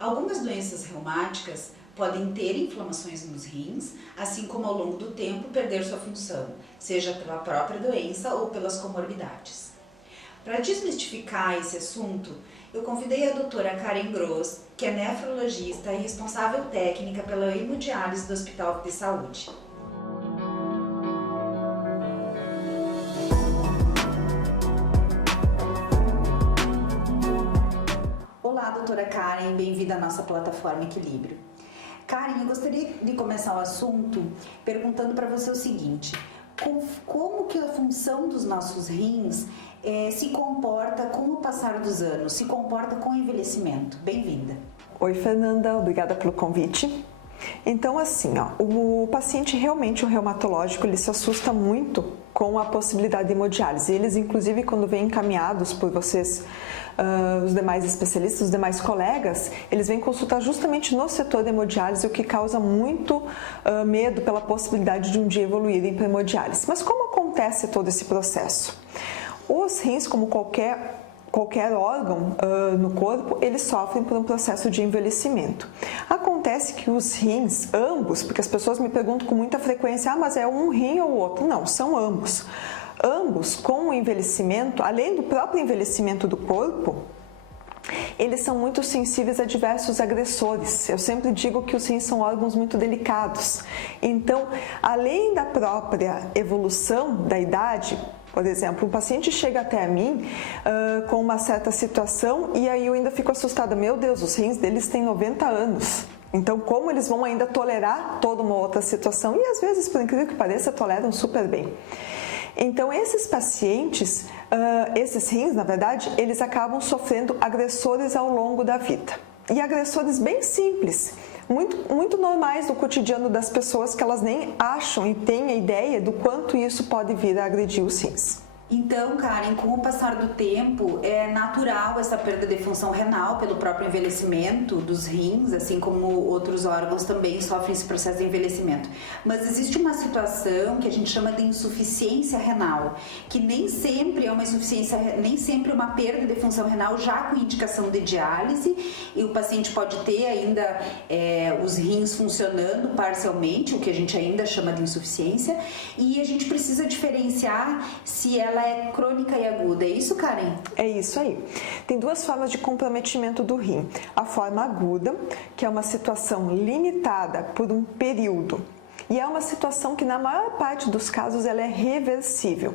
Algumas doenças reumáticas podem ter inflamações nos rins, assim como ao longo do tempo perder sua função, seja pela própria doença ou pelas comorbidades. Para desmistificar esse assunto, eu convidei a doutora Karen Gross, que é nefrologista e responsável técnica pela hemodiálise do Hospital de Saúde. Olá, doutora Karen, bem-vinda à nossa plataforma Equilíbrio. Karen, eu gostaria de começar o assunto perguntando para você o seguinte: como que a função dos nossos rins se comporta com o passar dos anos, se comporta com o envelhecimento? Bem-vinda. Oi, Fernanda, obrigada pelo convite. Então, assim, o paciente realmente, o reumatológico, ele se assusta muito com a possibilidade de hemodiálise. Eles, inclusive, quando vêm encaminhados por vocês, os demais especialistas, os demais colegas, eles vêm consultar justamente no setor de hemodiálise, o que causa muito medo pela possibilidade de um dia evoluírem para hemodiálise. Mas como acontece todo esse processo? Os rins, como qualquer órgão no corpo, eles sofrem por um processo de envelhecimento. Acontece que os rins, ambos, porque as pessoas me perguntam com muita frequência, mas é um rim ou outro? Não, são ambos. Ambos, com o envelhecimento, além do próprio envelhecimento do corpo, eles são muito sensíveis a diversos agressores. Eu sempre digo que os rins são órgãos muito delicados. Então, além da própria evolução da idade, por exemplo, um paciente chega até a mim com uma certa situação e aí eu ainda fico assustada. Meu Deus, os rins deles têm 90 anos. Então, como eles vão ainda tolerar toda uma outra situação? E às vezes, por incrível que pareça, toleram super bem. Então, esses pacientes, esses rins, na verdade, eles acabam sofrendo agressores ao longo da vida. E agressores bem simples, muito normais no cotidiano das pessoas, que elas nem acham e têm a ideia do quanto isso pode vir a agredir os rins. Então, Karen, com o passar do tempo, é natural essa perda de função renal pelo próprio envelhecimento dos rins, assim como outros órgãos também sofrem esse processo de envelhecimento. Mas existe uma situação que a gente chama de insuficiência renal, que nem sempre é uma insuficiência, nem sempre é uma perda de função renal já com indicação de diálise, e o paciente pode ter ainda os rins funcionando parcialmente, o que a gente ainda chama de insuficiência, e a gente precisa diferenciar se ela é crônica e aguda, é isso, Karen? É isso aí. Tem duas formas de comprometimento do rim. A forma aguda, que é uma situação limitada por um período. E é uma situação que, na maior parte dos casos, ela é reversível.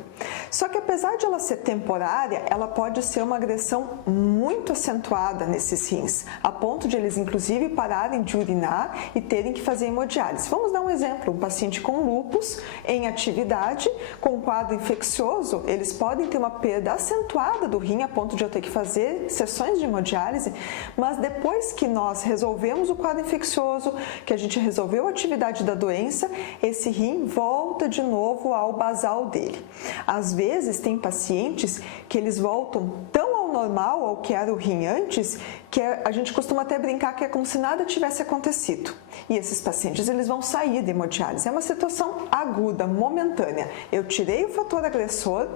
Só que, apesar de ela ser temporária, ela pode ser uma agressão muito acentuada nesses rins, a ponto de eles, inclusive, pararem de urinar e terem que fazer hemodiálise. Vamos dar um exemplo. Um paciente com lúpus em atividade, com um quadro infeccioso, eles podem ter uma perda acentuada do rim, a ponto de eu ter que fazer sessões de hemodiálise, mas depois que nós resolvemos o quadro infeccioso, que a gente resolveu a atividade da doença, esse rim volta de novo ao basal dele. Às vezes tem pacientes que eles voltam tão ao normal, ao que era o rim antes, que a gente costuma até brincar que é como se nada tivesse acontecido. E esses pacientes, eles vão sair de hemodiálise. É uma situação aguda, momentânea. Eu tirei o fator agressor,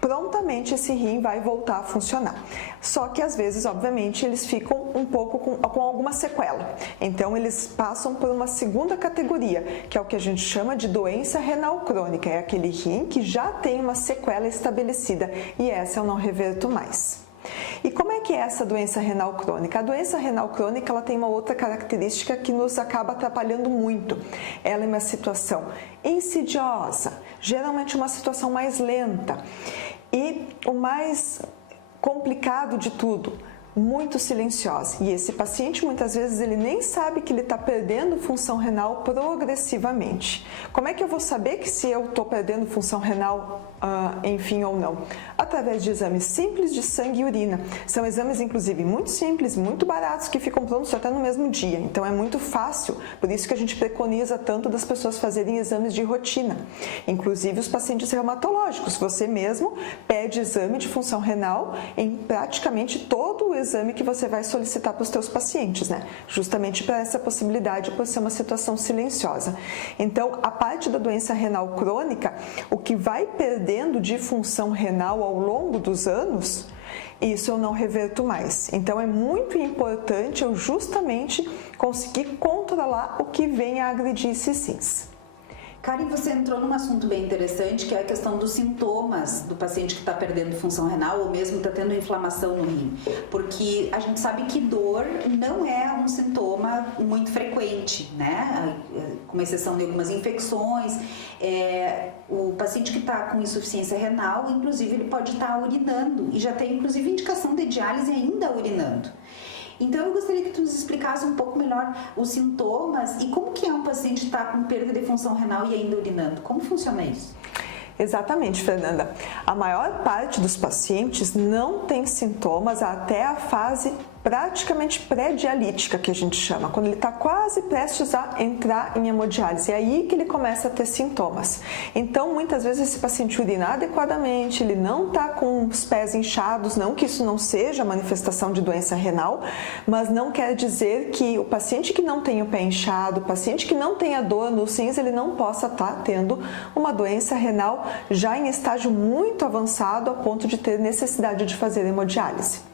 prontamente esse rim vai voltar a funcionar. Só que às vezes, obviamente, eles ficam um pouco com alguma sequela. Então, eles passam por uma segunda categoria, que é o que a gente chama de doença renal crônica. É aquele rim que já tem uma sequela estabelecida e essa eu não reverto mais. E como é que é essa doença renal crônica? A doença renal crônica, ela tem uma outra característica que nos acaba atrapalhando muito. Ela é uma situação insidiosa, geralmente uma situação mais lenta. E o mais complicado de tudo, muito silenciosa. E esse paciente, muitas vezes, ele nem sabe que ele está perdendo função renal progressivamente. Como é que eu vou saber que se eu estou perdendo função renal, enfim, ou não? Através de exames simples de sangue e urina. São exames, inclusive, muito simples, muito baratos, que ficam prontos até no mesmo dia. Então, é muito fácil. Por isso que a gente preconiza tanto das pessoas fazerem exames de rotina. Inclusive, os pacientes reumatológicos. Você mesmo pede exame de função renal em praticamente todo o exame que você vai solicitar para os seus pacientes, né? Justamente para essa possibilidade, por ser uma situação silenciosa. Então, a parte da doença renal crônica, o que vai perdendo de função renal ao longo dos anos, isso eu não reverto mais. Então é muito importante eu justamente conseguir controlar o que vem a agredir esses rins. Karen, você entrou num assunto bem interessante, que é a questão dos sintomas do paciente que está perdendo função renal ou mesmo está tendo inflamação no rim. Porque a gente sabe que dor não é um sintoma muito frequente, né? Com exceção de algumas infecções. O paciente que está com insuficiência renal, inclusive, ele pode estar urinando e já tem, inclusive, indicação de diálise ainda urinando. Então, eu gostaria que tu nos explicasse um pouco melhor os sintomas e como que é um paciente estar com perda de função renal e ainda urinando. Como funciona isso? Exatamente, Fernanda. A maior parte dos pacientes não tem sintomas até a fase praticamente pré-dialítica, que a gente chama, quando ele está quase prestes a entrar em hemodiálise. É aí que ele começa a ter sintomas. Então, muitas vezes esse paciente urina adequadamente, ele não está com os pés inchados, não que isso não seja manifestação de doença renal, mas não quer dizer que o paciente que não tem o pé inchado, o paciente que não tenha dor nos rins, ele não possa estar tendo uma doença renal já em estágio muito avançado a ponto de ter necessidade de fazer hemodiálise.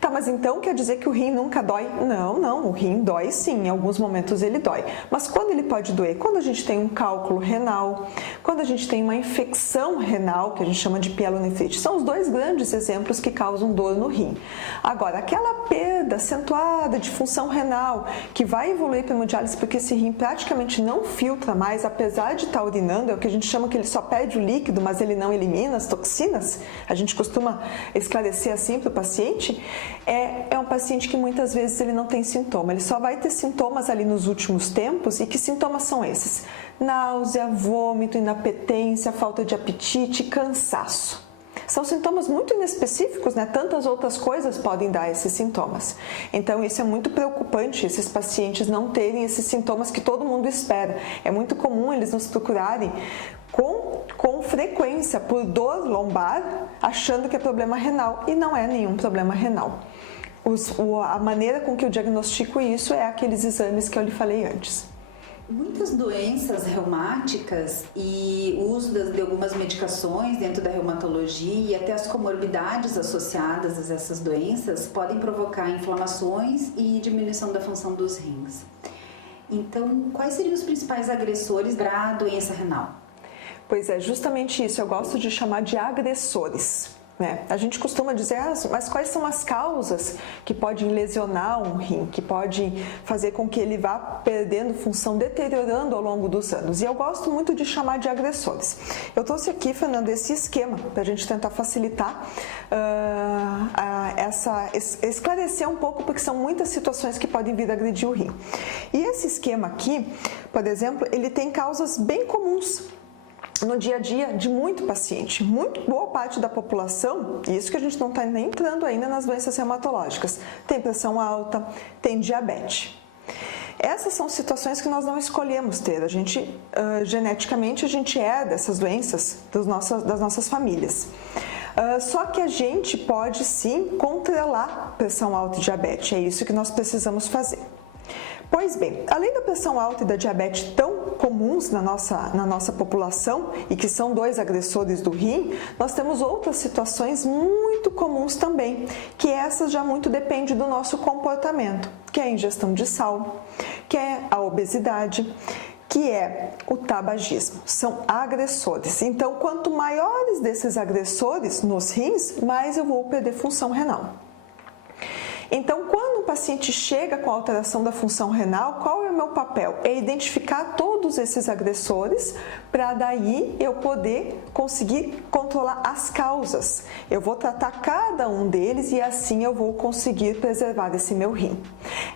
Tá, mas então quer dizer que o rim nunca dói? Não, o rim dói sim, em alguns momentos ele dói. Mas quando ele pode doer? Quando a gente tem um cálculo renal, quando a gente tem uma infecção renal, que a gente chama de pielonefrite. São os dois grandes exemplos que causam dor no rim. Agora, aquela perda acentuada de função renal, que vai evoluir para hemodiálise porque esse rim praticamente não filtra mais, apesar de estar urinando, é o que a gente chama que ele só perde o líquido, mas ele não elimina as toxinas. A gente costuma esclarecer assim para o paciente. É um paciente que muitas vezes ele não tem sintoma, ele só vai ter sintomas ali nos últimos tempos. E que sintomas são esses? Náusea, vômito, inapetência, falta de apetite, cansaço. São sintomas muito inespecíficos, né? Tantas outras coisas podem dar esses sintomas. Então isso é muito preocupante, esses pacientes não terem esses sintomas que todo mundo espera. É muito comum eles nos procurarem com frequência por dor lombar, achando que é problema renal, e não é nenhum problema renal. A maneira com que eu diagnostico isso é aqueles exames que eu lhe falei antes. Muitas doenças reumáticas e o uso de algumas medicações dentro da reumatologia e até as comorbidades associadas a essas doenças podem provocar inflamações e diminuição da função dos rins. Então, quais seriam os principais agressores para a doença renal? Pois é, justamente isso, eu gosto de chamar de agressores. A gente costuma dizer, mas quais são as causas que podem lesionar um rim, que pode fazer com que ele vá perdendo função, deteriorando ao longo dos anos? E eu gosto muito de chamar de agressores. Eu trouxe aqui, Fernando, esse esquema para a gente tentar facilitar, esclarecer um pouco, porque são muitas situações que podem vir a agredir o rim. E esse esquema aqui, por exemplo, ele tem causas bem comuns no dia a dia de muito paciente. Muito boa parte da população, e isso que a gente não está nem entrando ainda nas doenças reumatológicas, tem pressão alta, tem diabetes. Essas são situações que nós não escolhemos ter. A gente, geneticamente, a gente herda essas doenças das nossas famílias. Só que a gente pode sim controlar pressão alta e diabetes, é isso que nós precisamos fazer. Pois bem, além da pressão alta e da diabetes tão comuns na nossa população e que são dois agressores do rim, nós temos outras situações muito comuns também, que essas já muito dependem do nosso comportamento, que é a ingestão de sal, que é a obesidade, que é o tabagismo. São agressores. Então, quanto maiores desses agressores nos rins, mais eu vou perder função renal. Então, quando o paciente chega com alteração da função renal, qual é o meu papel? É identificar todos esses agressores para daí eu poder conseguir controlar as causas. Eu vou tratar cada um deles e assim eu vou conseguir preservar esse meu rim.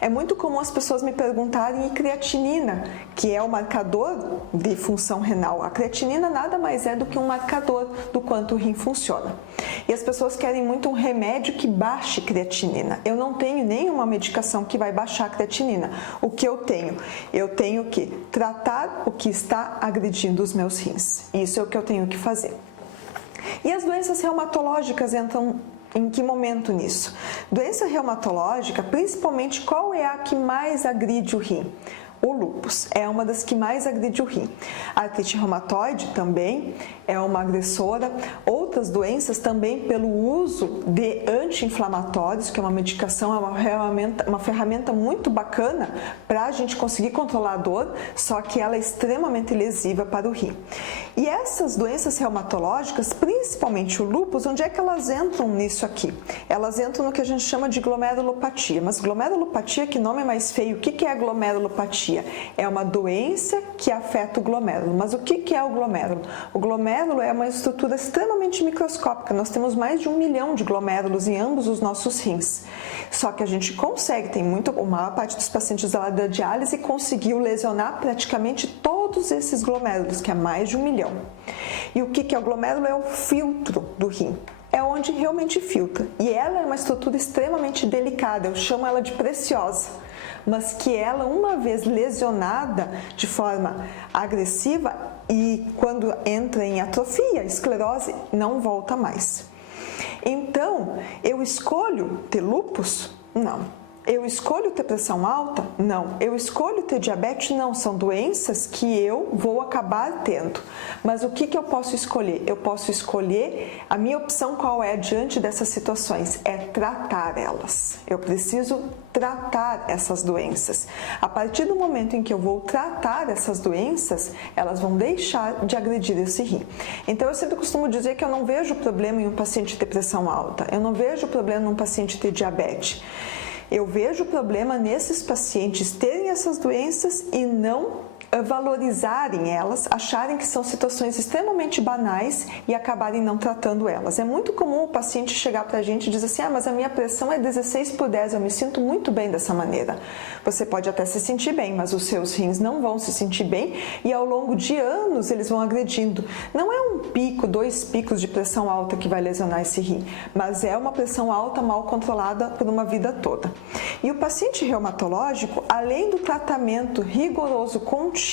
É muito comum as pessoas me perguntarem, e creatinina, que é o marcador de função renal? A creatinina nada mais é do que um marcador do quanto o rim funciona. E as pessoas querem muito um remédio que baixe creatinina. Eu não tenho nenhuma medicação que vai baixar a creatinina. O que eu tenho? Eu tenho que tratar o que está agredindo os meus rins. Isso é o que eu tenho que fazer. E as doenças reumatológicas entram em que momento nisso? Doença reumatológica, principalmente, qual é a que mais agride o rim? O lúpus é uma das que mais agride o rim. A artrite reumatoide também é uma agressora. Outras outras doenças também pelo uso de anti-inflamatórios, que é uma medicação, é uma ferramenta muito bacana para a gente conseguir controlar a dor, só que ela é extremamente lesiva para o rim. E essas doenças reumatológicas, principalmente o lúpus, onde é que elas entram nisso aqui? Elas entram no que a gente chama de glomerulopatia. Mas glomerulopatia, que nome mais feio, o que é a glomerulopatia? É uma doença que afeta o glomérulo. Mas o que é o glomérulo? O glomérulo é uma estrutura extremamente microscópica. Nós temos mais de 1 milhão de glomérulos em ambos os nossos rins. Só que a gente consegue, a maior parte dos pacientes da diálise conseguiu lesionar praticamente todos esses glomérulos, que é mais de 1 milhão. E o que é o glomérulo? É o filtro do rim. É onde realmente filtra. E ela é uma estrutura extremamente delicada, eu chamo ela de preciosa. Mas que ela, uma vez lesionada de forma agressiva e quando entra em atrofia, esclerose, não volta mais. Então, eu escolho ter lúpus? Não. Eu escolho ter pressão alta? Não. Eu escolho ter diabetes? Não. São doenças que eu vou acabar tendo. Mas o que eu posso escolher? Eu posso escolher, a minha opção qual é diante dessas situações? É tratar elas. Eu preciso tratar essas doenças. A partir do momento em que eu vou tratar essas doenças, elas vão deixar de agredir esse rim. Então, eu sempre costumo dizer que eu não vejo problema em um paciente ter pressão alta. Eu não vejo problema em um paciente ter diabetes. Eu vejo problema nesses pacientes terem essas doenças e não valorizarem elas, acharem que são situações extremamente banais e acabarem não tratando elas. É muito comum o paciente chegar para a gente e dizer assim, mas a minha pressão é 16/10, eu me sinto muito bem dessa maneira. Você pode até se sentir bem, mas os seus rins não vão se sentir bem e ao longo de anos eles vão agredindo. Não é um pico, 2 picos de pressão alta que vai lesionar esse rim, mas é uma pressão alta mal controlada por uma vida toda. E o paciente reumatológico, além do tratamento rigoroso contínuo,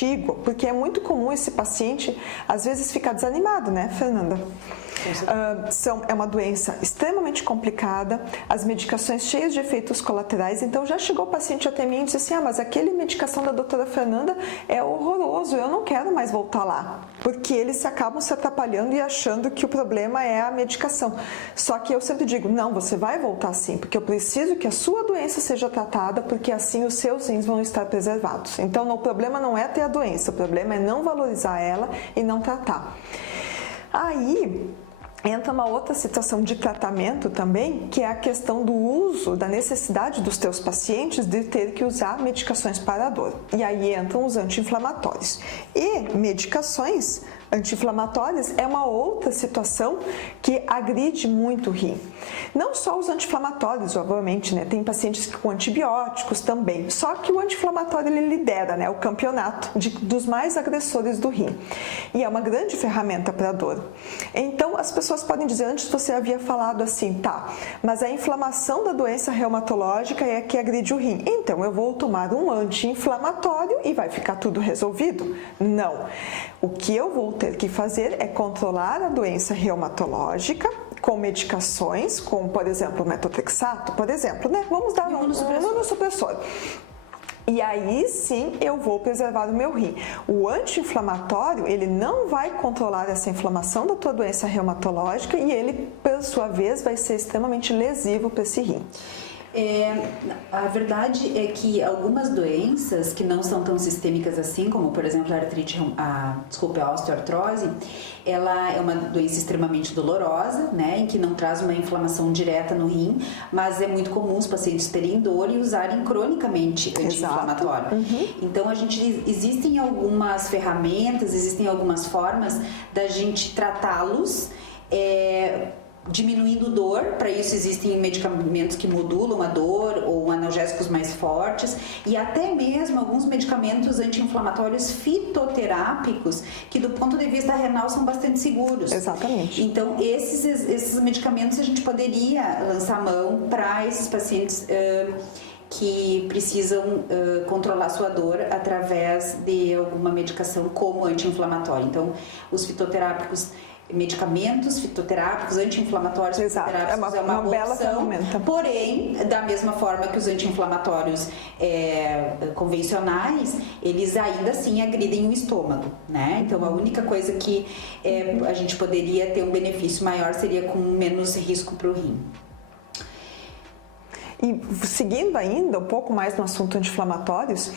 porque é muito comum esse paciente, às vezes, ficar desanimado, né, Fernanda? É uma doença extremamente complicada, as medicações cheias de efeitos colaterais, então já chegou o paciente até mim e disse assim, mas aquela medicação da doutora Fernanda é horroroso, eu não quero mais voltar lá, porque eles acabam se atrapalhando e achando que o problema é a medicação. Só que eu sempre digo, não, você vai voltar sim, porque eu preciso que a sua doença seja tratada, porque assim os seus rins vão estar preservados. Então, o problema não é ter a doença, o problema é não valorizar ela e não tratar. Aí entra uma outra situação de tratamento também, que é a questão do uso, da necessidade dos teus pacientes de ter que usar medicações para a dor. E aí entram os anti-inflamatórios. E medicações anti-inflamatórias é uma outra situação que agride muito o rim. Não só os anti-inflamatórios, obviamente, né? Tem pacientes com antibióticos também. Só que o anti-inflamatório ele lidera, né, o campeonato dos mais agressores do rim. E é uma grande ferramenta para a dor. Então, as pessoas podem dizer, antes você havia falado assim, tá, mas a inflamação da doença reumatológica é que agride o rim. Então, eu vou tomar um anti-inflamatório e vai ficar tudo resolvido? Não. O que eu vou ter que fazer é controlar a doença reumatológica com medicações, como, por exemplo, o metotrexato, por exemplo, né? Vamos dar um imunossupressor. E aí sim eu vou preservar o meu rim. O anti-inflamatório, ele não vai controlar essa inflamação da tua doença reumatológica e ele, por sua vez, vai ser extremamente lesivo para esse rim. A verdade é que algumas doenças que não são tão sistêmicas assim, como por exemplo a osteoartrose, ela é uma doença extremamente dolorosa, né, em que não traz uma inflamação direta no rim, mas é muito comum os pacientes terem dor e usarem cronicamente anti-inflamatório. Então existem algumas ferramentas, existem algumas formas da gente tratá-los, diminuindo dor. Para isso existem medicamentos que modulam a dor ou analgésicos mais fortes e até mesmo alguns medicamentos anti-inflamatórios fitoterápicos que do ponto de vista renal são bastante seguros. Exatamente. Então esses medicamentos a gente poderia lançar mão para esses pacientes que precisam controlar sua dor através de alguma medicação como anti-inflamatório. Então os fitoterápicos medicamentos fitoterápicos, anti-inflamatórios, fitoterápicos é uma boa opção, porém, da mesma forma que os anti-inflamatórios convencionais, eles ainda assim agridem o estômago, né? Então, a única coisa que a gente poderia ter um benefício maior seria com menos risco para o rim. E seguindo ainda um pouco mais no assunto anti-inflamatórios,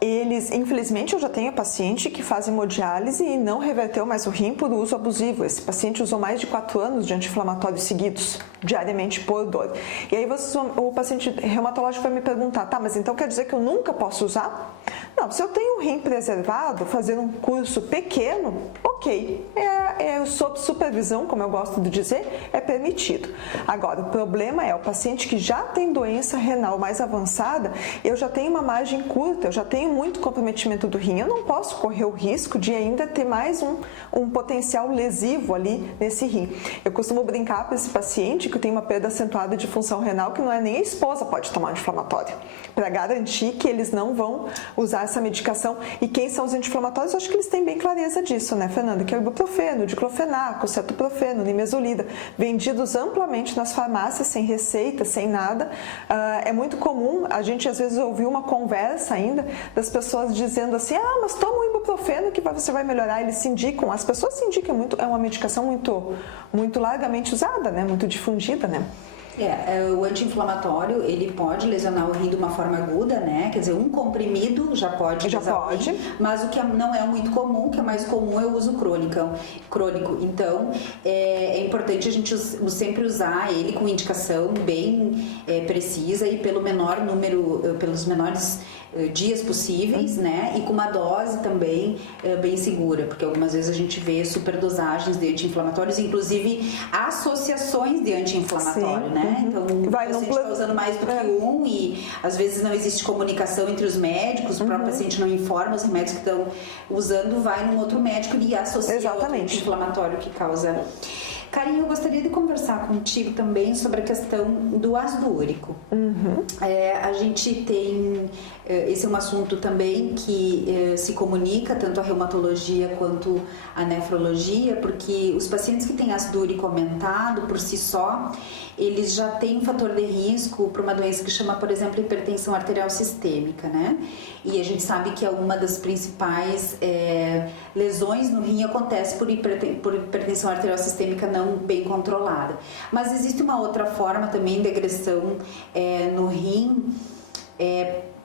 eles, infelizmente, eu já tenho paciente que faz hemodiálise e não reverteu mais o rim por uso abusivo. Esse paciente usou mais de 4 anos de anti-inflamatórios seguidos, diariamente por dor. E aí o paciente reumatológico vai me perguntar, tá, mas então quer dizer que eu nunca posso usar? Não, se eu tenho o rim preservado, fazer um curso pequeno, ok, sob supervisão, como eu gosto de dizer, é permitido. Agora, o problema é o paciente que já tem doença renal mais avançada, eu já tenho uma margem curta, eu já tenho muito comprometimento do rim, eu não posso correr o risco de ainda ter mais um potencial lesivo ali nesse rim. Eu costumo brincar para esse paciente que tem uma perda acentuada de função renal que não é nem a esposa pode tomar anti-inflamatório, para garantir que eles não vão usar essa medicação. E quem são os anti-inflamatórios? Eu acho que eles têm bem clareza disso, né, Fernanda? Que é o ibuprofeno, diclofenaco, cetoprofeno, nimesulida, vendidos amplamente nas farmácias, sem receita, sem nada. É muito comum, a gente às vezes ouviu uma conversa ainda das pessoas dizendo assim, mas toma um ibuprofeno que você vai melhorar. Eles se indicam, as pessoas se indicam muito, é uma medicação muito largamente usada, né, muito difundida, né? O anti-inflamatório, ele pode lesionar o rim de uma forma aguda, né? Quer dizer, um comprimido já pode lesar o rim, mas o que não é muito comum, o que é mais comum é o uso crônico. Então, é importante a gente sempre usar ele com indicação bem precisa e pelo menor número, pelos menores dias possíveis, né? E com uma dose também bem segura, porque algumas vezes a gente vê superdosagens de anti-inflamatórios, inclusive associações de anti-inflamatório, né? Então, o paciente está usando mais do que um e às vezes não existe comunicação entre os médicos, o próprio paciente não informa os remédios que estão usando, vai num outro médico e associa ao anti-inflamatório que causa. Karin, eu gostaria de conversar contigo também sobre a questão do ácido úrico. A gente tem, esse é um assunto também que se comunica tanto a reumatologia quanto a nefrologia, porque os pacientes que têm ácido úrico aumentado por si só, eles já têm um fator de risco para uma doença que chama, por exemplo, hipertensão arterial sistêmica, né? E a gente sabe que uma das principais lesões no rim acontece por hipertensão arterial sistêmica não bem controlada. Mas existe uma outra forma também de agressão no rim,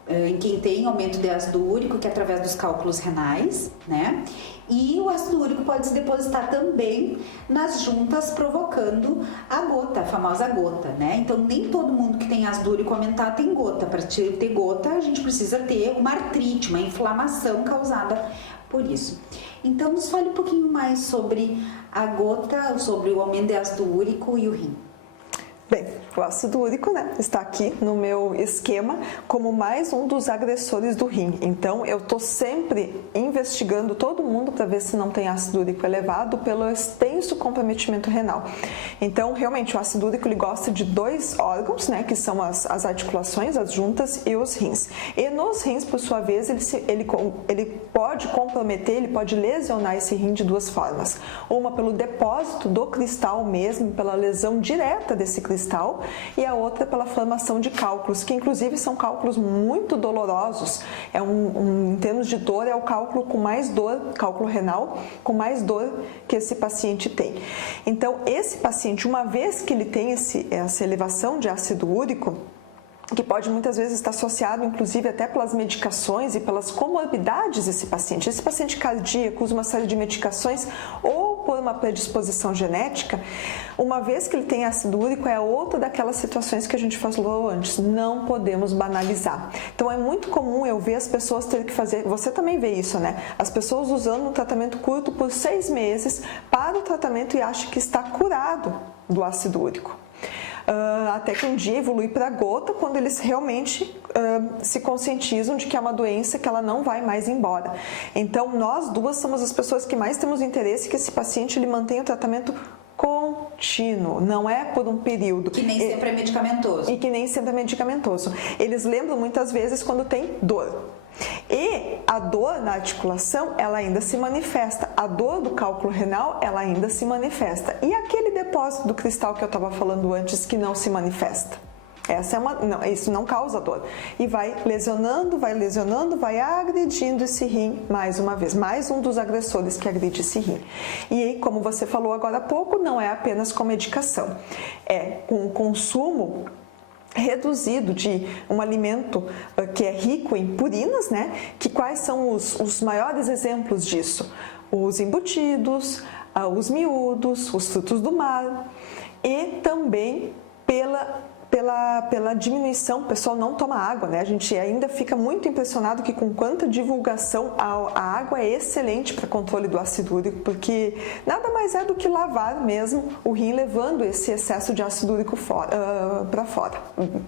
em quem tem aumento de ácido úrico, que é através dos cálculos renais, né? E o ácido úrico pode se depositar também nas juntas, provocando a gota, a famosa gota, né? Então, nem todo mundo que tem ácido úrico aumentado tem gota. Para ter gota, a gente precisa ter uma artrite, uma inflamação causada por isso. Então, nos fale um pouquinho mais sobre a gota, sobre o aumento de ácido úrico e o rim. Bem, o ácido úrico, né, está aqui no meu esquema como mais um dos agressores do rim. Então, eu estou sempre investigando todo mundo para ver se não tem ácido úrico elevado pelo extenso comprometimento renal. Então, realmente, o ácido úrico ele gosta de 2 órgãos, né, que são as articulações, as juntas e os rins. E nos rins, por sua vez, ele pode comprometer, ele pode lesionar esse rim de 2 formas. Uma pelo depósito do cristal mesmo, pela lesão direta desse cristal, e a outra pela formação de cálculos, que inclusive são cálculos muito dolorosos. Em termos de dor, é o cálculo com mais dor, cálculo renal, com mais dor que esse paciente tem. Então, esse paciente, uma vez que ele tem essa elevação de ácido úrico, que pode muitas vezes estar associado, inclusive, até pelas medicações e pelas comorbidades desse paciente. Esse paciente cardíaco usa uma série de medicações ou por uma predisposição genética, uma vez que ele tem ácido úrico, é outra daquelas situações que a gente falou antes, não podemos banalizar. Então, é muito comum eu ver as pessoas terem que fazer, você também vê isso, né? As pessoas usando um tratamento curto por 6 meses para o tratamento e acham que está curado do ácido úrico. Até que um dia evolui para a gota, quando eles realmente se conscientizam de que é uma doença que ela não vai mais embora. Então, nós duas somos as pessoas que mais temos interesse que esse paciente ele mantenha o tratamento contínuo. contínuo, não é por um período. Que nem sempre é medicamentoso. E que nem sempre é medicamentoso. Eles lembram muitas vezes quando tem dor. E a dor na articulação, ela ainda se manifesta. A dor do cálculo renal, ela ainda se manifesta. E aquele depósito do cristal que eu estava falando antes, que não se manifesta? Isso não causa dor. E vai lesionando, vai agredindo esse rim mais uma vez. Mais um dos agressores que agride esse rim. E aí, como você falou agora há pouco, não é apenas com medicação. É com o consumo reduzido de um alimento que é rico em purinas, né? Que quais são os maiores exemplos disso? Os embutidos, os miúdos, os frutos do mar e também pela diminuição, o pessoal não toma água, né? A gente ainda fica muito impressionado que com quanta divulgação a água é excelente para controle do ácido úrico, porque nada mais é do que lavar mesmo o rim, levando esse excesso de ácido úrico para fora.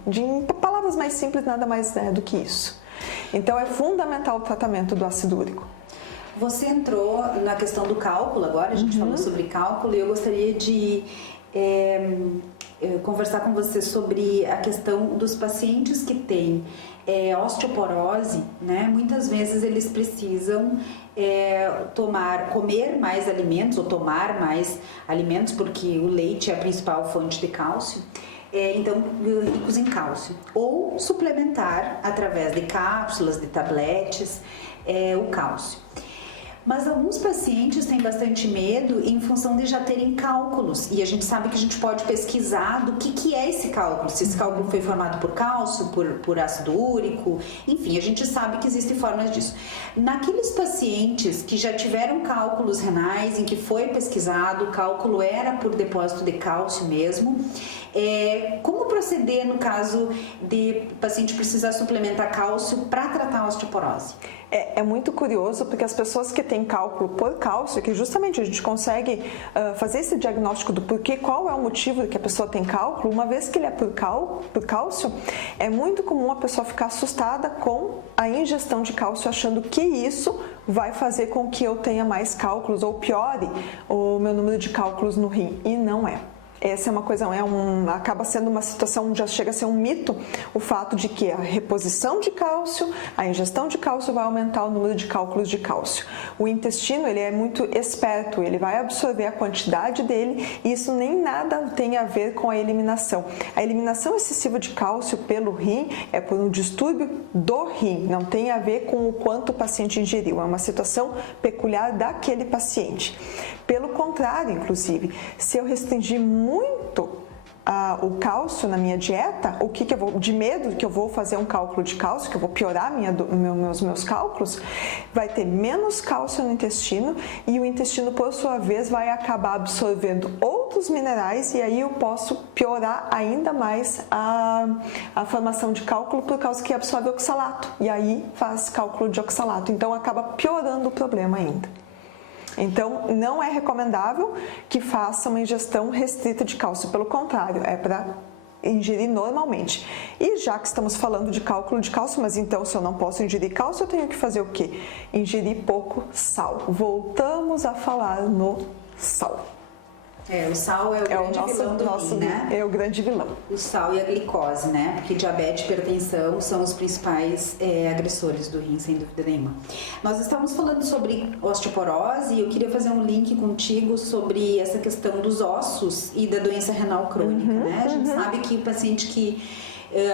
Em palavras mais simples, nada mais é do que isso. Então é fundamental o tratamento do ácido úrico. Você entrou na questão do cálculo agora, a gente falou sobre cálculo e eu gostaria de conversar com você sobre a questão dos pacientes que têm osteoporose, né? Muitas vezes eles precisam comer mais alimentos ou tomar mais alimentos, porque o leite é a principal fonte de cálcio, então ricos em cálcio, ou suplementar através de cápsulas, de tabletes, o cálcio. Mas alguns pacientes têm bastante medo em função de já terem cálculos. E a gente sabe que a gente pode pesquisar do que é esse cálculo. Se esse cálculo foi formado por cálcio, por ácido úrico, enfim, a gente sabe que existem formas disso. Naqueles pacientes que já tiveram cálculos renais, em que foi pesquisado, o cálculo era por depósito de cálcio mesmo, como proceder no caso de o paciente precisar suplementar cálcio para tratar a osteoporose? É muito curioso porque as pessoas que têm cálculo por cálcio, que justamente a gente consegue fazer esse diagnóstico do porquê, qual é o motivo que a pessoa tem cálculo, uma vez que ele é por cálcio, é muito comum a pessoa ficar assustada com a ingestão de cálcio, achando que isso vai fazer com que eu tenha mais cálculos ou piore o meu número de cálculos no rim, e não é. Essa é uma coisa, acaba sendo uma situação, já chega a ser um mito, o fato de que a reposição de cálcio, a ingestão de cálcio vai aumentar o número de cálculos de cálcio. O intestino, ele é muito esperto, ele vai absorver a quantidade dele e isso nem nada tem a ver com a eliminação. A eliminação excessiva de cálcio pelo rim é por um distúrbio do rim, não tem a ver com o quanto o paciente ingeriu, é uma situação peculiar daquele paciente. Pelo contrário, inclusive, se eu restringir muito o cálcio na minha dieta, de medo que eu vou fazer um cálculo de cálcio, que eu vou piorar meus cálculos, vai ter menos cálcio no intestino e o intestino, por sua vez, vai acabar absorvendo outros minerais e aí eu posso piorar ainda mais a formação de cálculo por causa que absorve oxalato e aí faz cálculo de oxalato, então acaba piorando o problema ainda. Então, não é recomendável que faça uma ingestão restrita de cálcio, pelo contrário, é para ingerir normalmente. E já que estamos falando de cálculo de cálcio, mas então se eu não posso ingerir cálcio, eu tenho que fazer o quê? Ingerir pouco sal. Voltamos a falar no sal. O sal é o grande vilão do rim, né? É o grande vilão. O sal e a glicose, né? Porque diabetes e hipertensão são os principais agressores do rim, sem dúvida nenhuma. Nós estamos falando sobre osteoporose e eu queria fazer um link contigo sobre essa questão dos ossos e da doença renal crônica, né? A gente sabe que o paciente que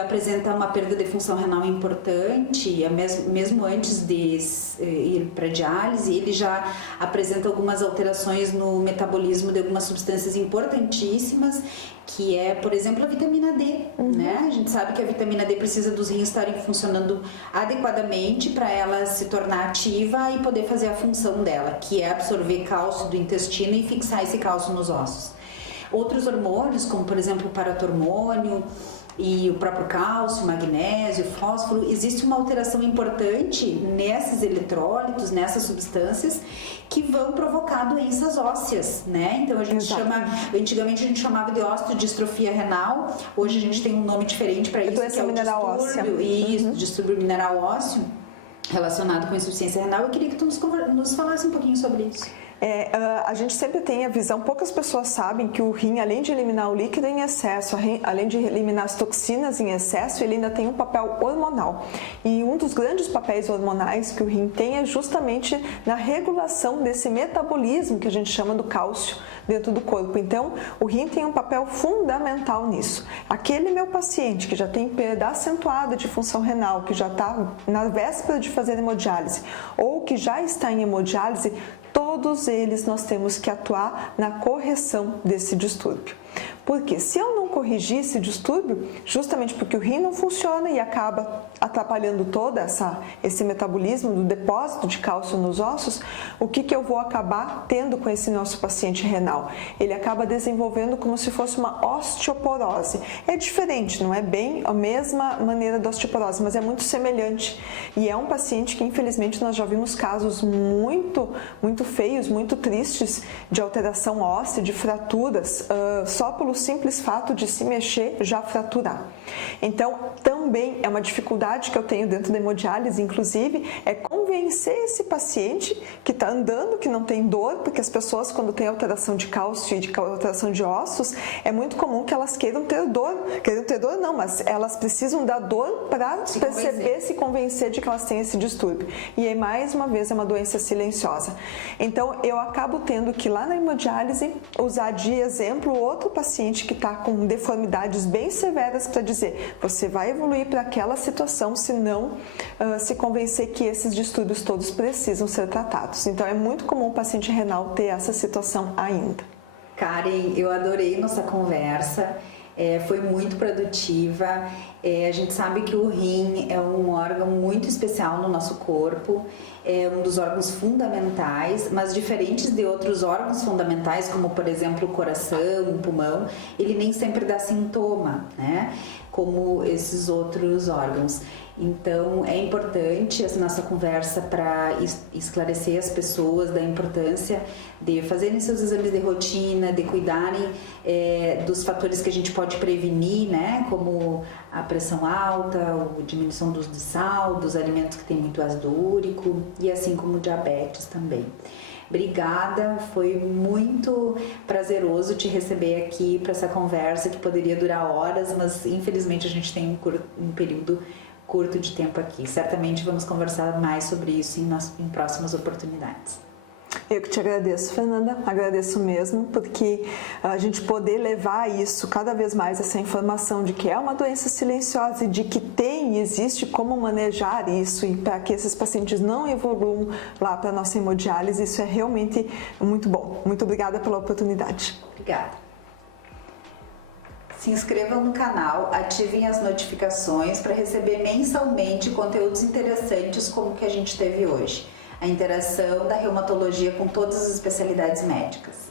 apresenta uma perda de função renal importante, mesmo antes de ir para diálise, ele já apresenta algumas alterações no metabolismo de algumas substâncias importantíssimas, que é, por exemplo, a vitamina D, né? A gente sabe que a vitamina D precisa dos rins estarem funcionando adequadamente para ela se tornar ativa e poder fazer a função dela, que é absorver cálcio do intestino e fixar esse cálcio nos ossos. Outros hormônios, como por exemplo o paratormônio, e o próprio cálcio, magnésio, fósforo, existe uma alteração importante nesses eletrólitos, nessas substâncias que vão provocar doenças ósseas, né? Então a gente antigamente a gente chamava de osteodistrofia renal, hoje a gente tem um nome diferente para isso, que é o distúrbio, isso, distúrbio mineral ósseo relacionado com insuficiência renal. Eu queria que tu nos falasse um pouquinho sobre isso. A gente sempre tem a visão, poucas pessoas sabem que o rim, além de eliminar o líquido em excesso, além de eliminar as toxinas em excesso, ele ainda tem um papel hormonal. E um dos grandes papéis hormonais que o rim tem é justamente na regulação desse metabolismo que a gente chama do cálcio dentro do corpo. Então, o rim tem um papel fundamental nisso. Aquele meu paciente que já tem perda acentuada de função renal, que já está na véspera de fazer hemodiálise ou que já está em hemodiálise, todos eles nós temos que atuar na correção desse distúrbio. Porque se eu não corrigir esse distúrbio, justamente porque o rim não funciona e acaba atrapalhando todo esse metabolismo do depósito de cálcio nos ossos, o que eu vou acabar tendo com esse nosso paciente renal? Ele acaba desenvolvendo como se fosse uma osteoporose. É diferente, não é bem a mesma maneira da osteoporose, mas é muito semelhante. E é um paciente que, infelizmente, nós já vimos casos muito feios, muito tristes de alteração óssea, de fraturas, só pelo simples fato de se mexer já fraturar. Então, também é uma dificuldade que eu tenho dentro da hemodiálise, inclusive, é convencer esse paciente que está andando, que não tem dor, porque as pessoas, quando têm alteração de cálcio e de alteração de ossos, é muito comum que elas queiram ter dor não, mas elas precisam da dor para perceber, se convencer de que elas têm esse distúrbio. E aí, mais uma vez, é uma doença silenciosa. Então, eu acabo tendo que, lá na hemodiálise, usar de exemplo outro paciente que está com deformidades bem severas para dizer, você vai evoluir para aquela situação se não se convencer que esses distúrbios todos precisam ser tratados. Então, é muito comum o paciente renal ter essa situação ainda. Karen, eu adorei nossa conversa. Foi muito produtiva. A gente sabe que o rim é um órgão muito especial no nosso corpo, é um dos órgãos fundamentais, mas diferentes de outros órgãos fundamentais, como por exemplo o coração, o pulmão, ele nem sempre dá sintoma, né? Como esses outros órgãos. Então, é importante essa nossa conversa para esclarecer as pessoas da importância de fazerem seus exames de rotina, de cuidarem dos fatores que a gente pode prevenir, né? Como a pressão alta, a diminuição do uso de sal, dos alimentos que têm muito ácido úrico e assim como diabetes também. Obrigada, foi muito prazeroso te receber aqui para essa conversa que poderia durar horas, mas infelizmente a gente tem um período curto de tempo aqui. Certamente vamos conversar mais sobre isso em próximas oportunidades. Eu que te agradeço, Fernanda, agradeço mesmo, porque a gente poder levar isso cada vez mais, essa informação de que é uma doença silenciosa e de que existe como manejar isso e para que esses pacientes não evoluam lá para a nossa hemodiálise, isso é realmente muito bom. Muito obrigada pela oportunidade. Obrigada. Se inscrevam no canal, ativem as notificações para receber mensalmente conteúdos interessantes como o que a gente teve hoje. A interação da reumatologia com todas as especialidades médicas.